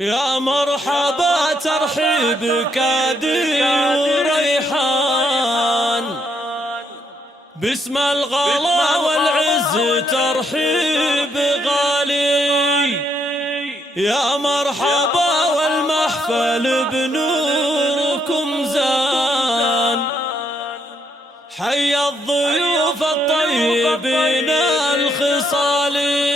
يا مرحبا ترحيب كادي وريحان، باسم الغلا والعز ترحيب غالي. يا مرحبا والمحفل بنوركم زان، حي الضيوف الطيبين الخصالي،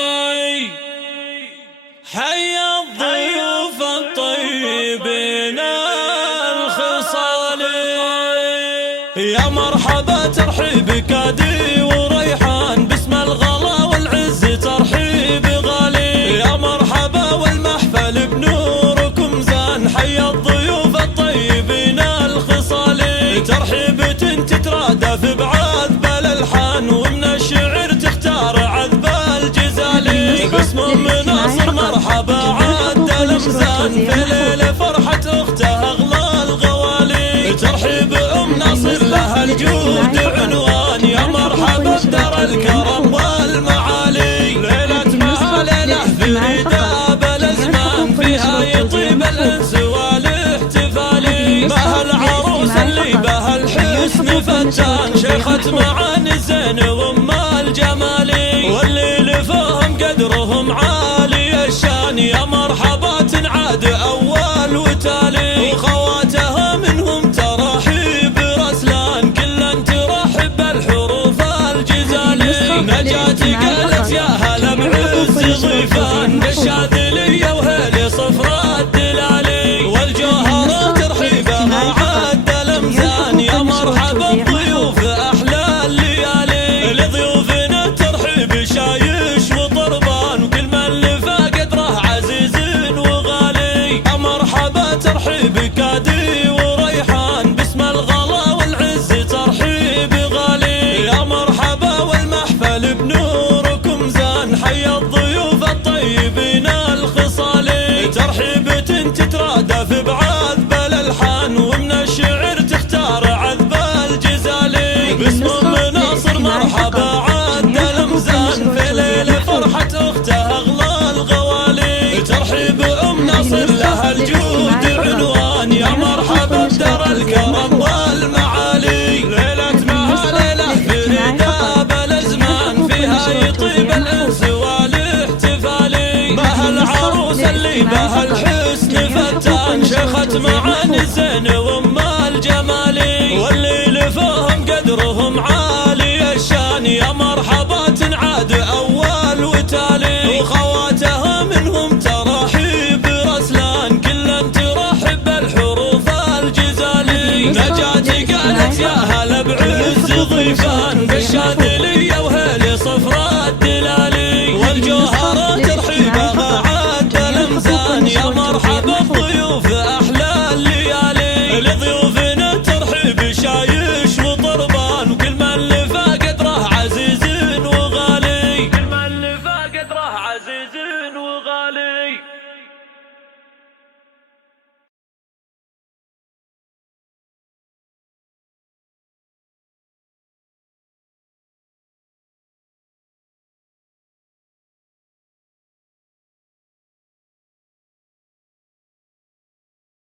حي الضيوف الطيبين الخصالي. يا مرحبا ترحيب كادي وريحان، باسم الغلا والعز ترحيب غالي. يا مرحبا والمحفل بنوركم زان، حي الضيوف الطيبين الخصالي. ترحيبة تترادف بعذب الألحان، ومن الشعر تختار عذب الجزالي. باسم أم ناصر مرحبا عد الأمزان، في ليلة فرحة أخته أغلى الغوالي. ترحيب أم ناصر لها الجود عنوان، يا مرحبا بدار الكرم والمعالي. ليلة مها ليلة فريدة بالأزمان، فيها يطيب الأنس والاحتفالي. بها العروس اللي بها الحسن فتان، شيخة معاني الزين وأم الجمالي. واللي لفهم قدرهم عالي الشان، يا مرحبا تنعاد أول وتالي. وخواتها منهم ترحيب رسلان، كلا ترحب بالحروف الجزالي. نجاتي قالت يا هلا بعز ضيفان، بالشاذلية وهيلي صفر الدلالي. والجوهرة ترحيبها عد الأمزان، يا مرحبا بضيوف أحلى الليالي. لضيوفنا ترحيب شايش وطربان، وكل من لفى قدره عزيز وغالي. يا مرحبا ترحيب كادي وريحان، باسم الغلا والعز ترحيب غالي. يا مرحبا والمحفل بنوركم زان، حي الضيوف الطيبين الخصالي. ترحيبة تترادف بعذب الألحان، ومن الشعر تختار عذب الجزالي. باسم أم ناصر مرحبا عد الأمزان، في ليلة فرحة أخته أغلى الغوالي. ترحيب أم ناصر لها الجود عنوان، يا مرحبا بدار الكرم والمعالي. ليلة مها ليلة فريدة بالأزمان، فيها يطيب الأنس والاحتفالي. بها العروس اللي بها الحسن فتان، شيخة معاني الزين وأم الجمالي. واللي لفهم قدرهم عالي الشان، يا مرحبا تنعاد أول وتالي. وخواتها منهم ترحيب رسلان، كلا ترحب بالحروف الجزالي. نجاتي قالت يا هلا بعز ضيفان،